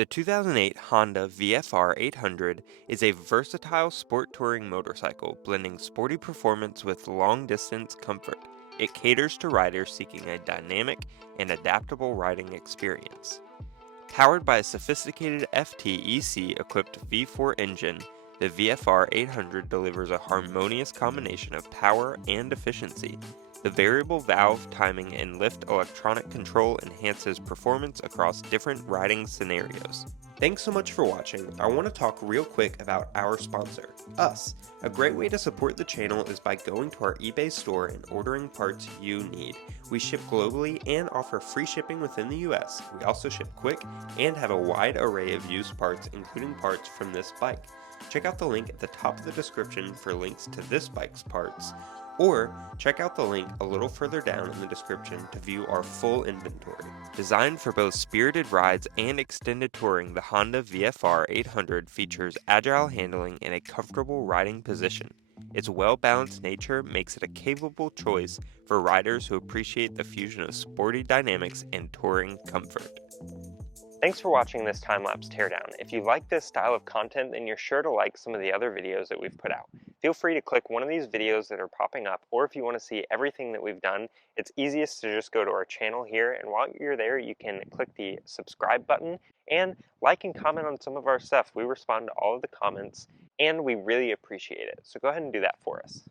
The 2008 Honda VFR800 is a versatile sport touring motorcycle blending sporty performance with long-distance comfort. It caters to riders seeking a dynamic and adaptable riding experience. Powered by a sophisticated FTEC-equipped V4 engine, the VFR 800 delivers a harmonious combination of power and efficiency. The variable valve timing and lift electronic control enhances performance across different riding scenarios. Thanks so much for watching. I want to talk real quick about our sponsor, us. A great way to support the channel is by going to our eBay store and ordering parts you need. We ship globally and offer free shipping within the US. We also ship quick and have a wide array of used parts, including parts from this bike. Check out the link at the top of the description for links to this bike's parts, or check out the link a little further down in the description to view our full inventory. Designed for both spirited rides and extended touring, the Honda VFR 800 features agile handling and a comfortable riding position. Its well-balanced nature makes it a capable choice for riders who appreciate the fusion of sporty dynamics and touring comfort. Thanks for watching this time-lapse teardown. If you like this style of content, then you're sure to like some of the other videos that we've put out. Feel free to click one of these videos that are popping up, or if you want to see everything that we've done, it's easiest to just go to our channel here, and while you're there, you can click the subscribe button and like and comment on some of our stuff. We respond to all of the comments, and we really appreciate it. So go ahead and do that for us.